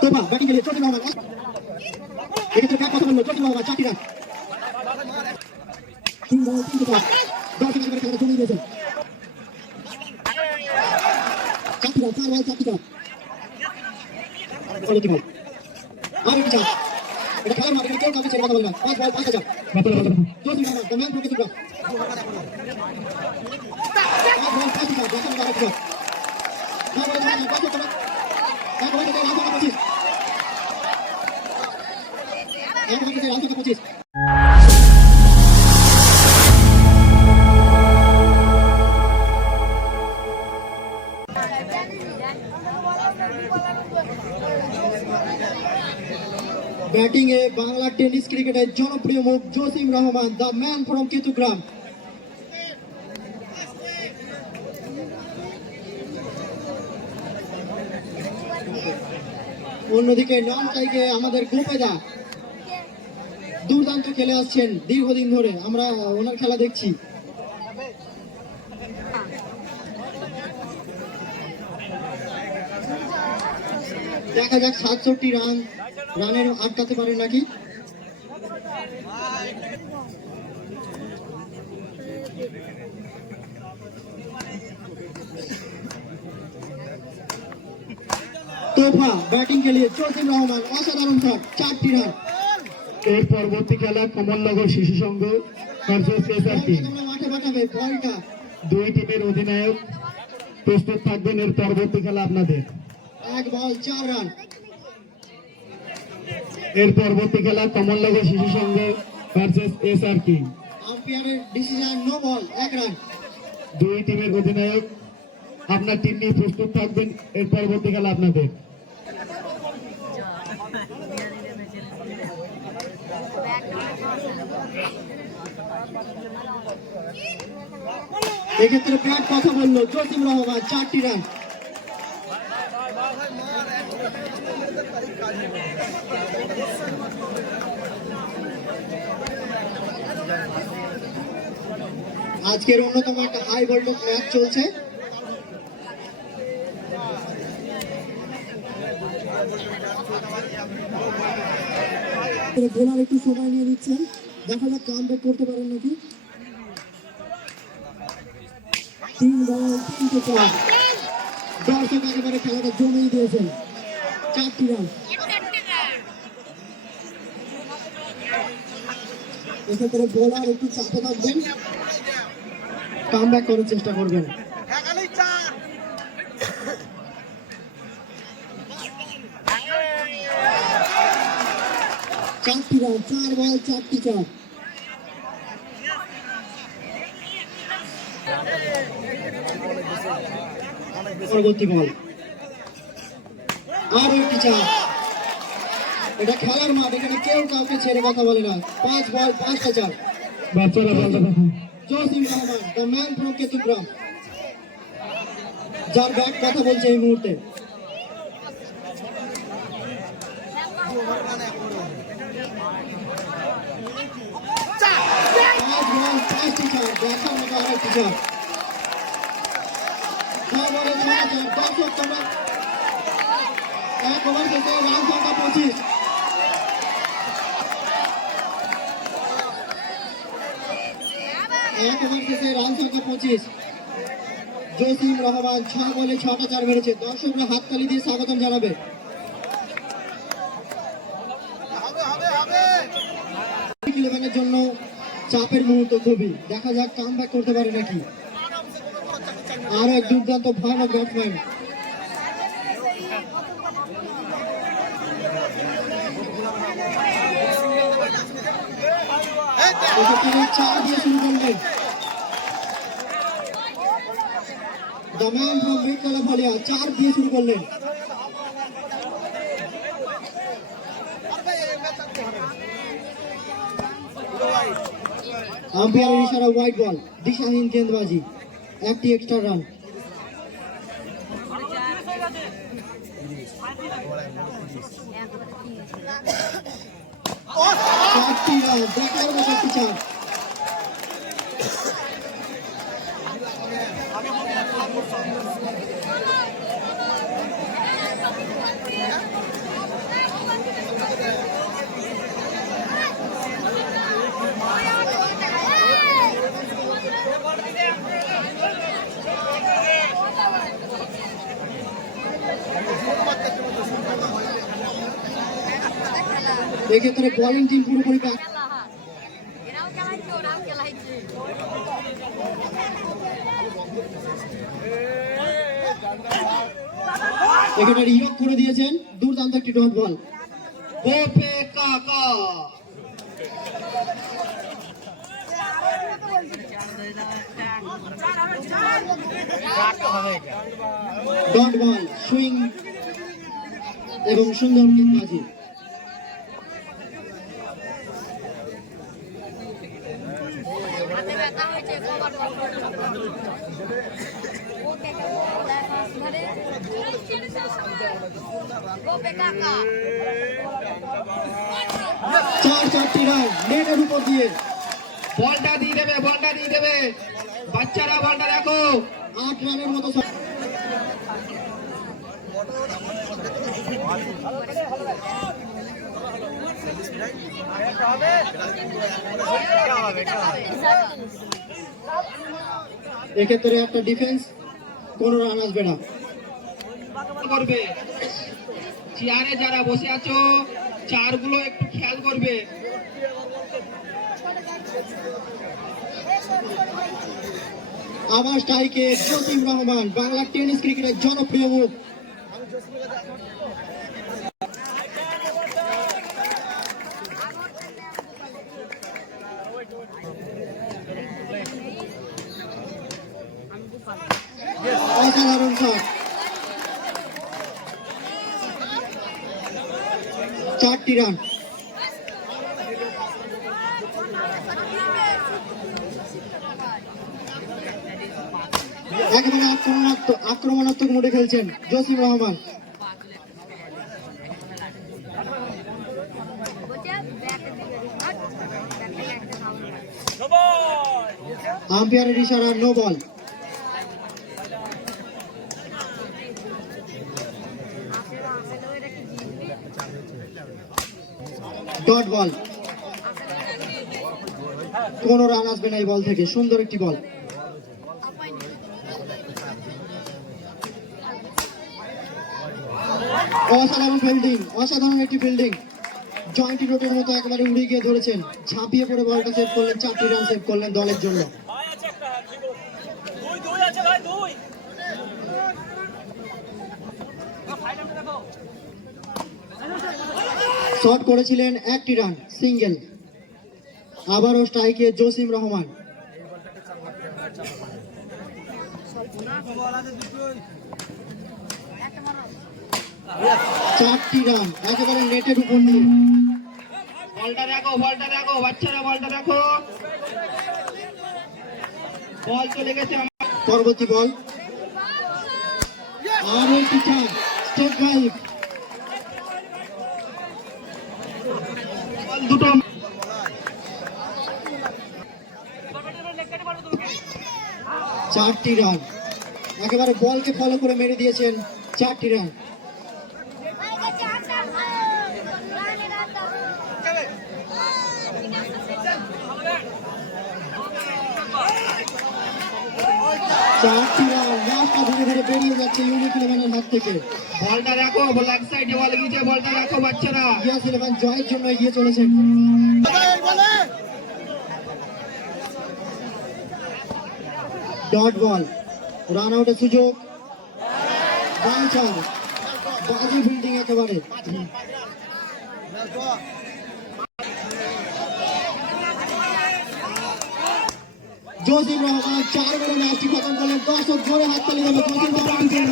তোবা ব্যাটিং খেলে চৌধুরী রহমান এক্ষেত্রে ব্যাট কথা বলল রহমান চারটি রান তিন বল তিন উইকেট দশ করে খেলাটা জমিয়ে দিয়েছেন রান চার বল চারটি রান পরবর্তী বল? আর একটি চার এটা খেলার মাঠ কেউ কাউকে ছেড়ে কথা বলবে না। পাঁচ বল পাঁচ হাজার Rahman the man from Ketugram পাঁচ বল পাঁচ হাজার দশ ওভার আরেকটি চার বল পাঁচ বল পাঁচ হাজার এক ওভার থেকে রান সংখ্যা পঁচিশ এক ওভার থেকে রান সংখ্যা পঁচিশ ব্যাটিং এ বাংলা টেনিস ক্রিকেটের জনপ্রিয় মুখ Jasim Rahman the man from Ketugram অন্যদিকে নন টাইকে আমাদের গোপেদা দুর্দান্ত খেলে আসছেন দীর্ঘদিন ধরে। আমরা ওনার খেলা দেখছি। দেখা যাক সাতষট্টি রান, রানের আটকাতে পারেন নাকি? তোফা ব্যাটিং খেলিয়ে চৌধুরী রহমান অসাধারণ শট চারটি রান। এর পরবর্তী খেলা কমলনগর শিশু সংঘ ভার্সেস এসআরটি তোমরা মাঠে পাঠাবে বলটা দুই টিমের অধিনায়ক প্রস্তুত থাকবেন এর পরবর্তী খেলা আপনাদের। এক বল চার রান। এর পরবর্তী খেলা কমলনগর শিশু সংঘ ভার্সেস এসআরটি আম্পায়ারের ডিসিশন নো বল এক রান। দুই টিমের অধিনায়ক আপনার টিম নিয়ে প্রস্তুত থাকবেন, এর পরবর্তীকালে আপনাদের। এক্ষেত্রে ব্যাট কথা বলল জসিম রহমান, চারটি রান। আজকের অন্যতম একটা হাই ভোল্টেজ ম্যাচ চলছে। বোলার একটু সময় নিয়ে নিচ্ছেন। দেখা যাক কাম ব্যাক করতে পারেন নাকি। তিন বল, তিনটে চার। দর্শক একেবারে খেলাটা জমেই দিয়েছেন। চারটি রান। এক্ষেত্রে বোলার একটু চাপে থাকবেন। কাম ব্যাক করার চেষ্টা করবেন। চারটি রান চার বল চারটি চার পরবর্তী বল। আর একটি চার এটা খেলার মাঠ এখানে কেউ কাউকে ছেড়ে কথা বলে না। পাঁচ বল পাঁচটা চার বাচ্চারা থাকুন। Jasim Rahman the man from Ketugram যার ব্যাট কথা বলছে এই মুহূর্তে। পাঁচটি চার দেখার মতো আরেকটি চার ছয় বলে ছয় চার দর্শক তোমরা এক ওভার শেষে রান সংখ্যা পঁচিশ এক ওভার জসিম রহমান ছ বলে ছটা চার মেরেছে। দর্শকরা হাততালি দিয়ে স্বাগতম জানাবে। জন্য চাপের মুহূর্ত ছবি দেখা যাক কাম করতে পারে নাকি। আর এক দুর্দান্ত ভয়ানক ব্যাটসম্যান চার দিয়ে শুরু করলেন ম্যান ফ্রম মিডতলা ফলিয়া চার দিয়ে শুরু করলেন। আম্পায়ারের ইশারা হোয়াইট বল দিশাহীন গেন্দবাজি একটি এক্সট্রা রান চারটি রান দেখার মতো চার এক্ষেত্রে টিম পুরোপুরি এখানে রিয়ক করে দিয়েছেন, দুর্দান্ত একটি dot ball dot ball swing এবং সুন্দর কিকবাজি হাতে ব্যথা হয়েছে কভার বল ওকে ধরে গোপে কাকা চার চারটি রান নেটের উপর দিয়ে। বলটা দিয়ে দেবে বলটা দিয়ে দেবে। বাচ্চারা বলটা দেখো। আট রানের মতো এক্ষেত্রে একটা ডিফেন্স কোনো রান আসবে না। করবে। চেয়ারে যারা বসে আছো চারগুলো একটু খেয়াল করবে। আবার স্ট্রাইকে জসিম রহমান বাংলা টেনিস ক্রিকেটের জনপ্রিয় মুখ। চারটি রান। একেবারে আক্রমণাত্মক আক্রমণাত্মক মোডে খেলছেন জসিম রহমান। আম্পায়ারের ইশারা নো বল ডট বল কোনো রান আসবে না এই বল থেকে, সুন্দর একটি বল অসাধারণ ফিল্ডিং অসাধারণ একটি ফিল্ডিং জয়েন্টি রোডের মতো একেবারে উড়ে গিয়ে ধরেছেন। ঝাঁপিয়ে পড়ে বলটা সেভ করলেন, চারটি রান সেভ করলেন দলের জন্য। শট করেছিলেন একটি রান সিঙ্গেল আবারও স্ট্রাইকে জসিম রহমান। একটা চারটি রান, একেবারে নেটের উপর দিয়ে বলটা দেখো বলটা দেখো, বাচ্চারা বলটা দেখো। বল চলে গেছে পরবর্তী বল। আরও একটি চার দুটো। চারটি রান। একেবারে বলকে ফলো করে মেরে দিয়েছেন চারটি রান। চারটি রাস্তা ধরে ধরে বেরিয়ে যাচ্ছে ইউনিক ইলেভেনের হাত থেকে। বলটা দেখো লেগ সাইডে বল গিয়েছে বলটা দেখো বাচ্চারা। ইয়াস ইলেভেন জয়ের জন্য এগিয়ে চলেছেন। ডট বল রান আউটের সুযোগ। বাজে ফিল্ডিং একেবারে। জসিম রহমান চার বলে ম্যাচটি খতম করলেন। দর্শক জোরে হাততালি দেবে জসিম রহমানের জন্য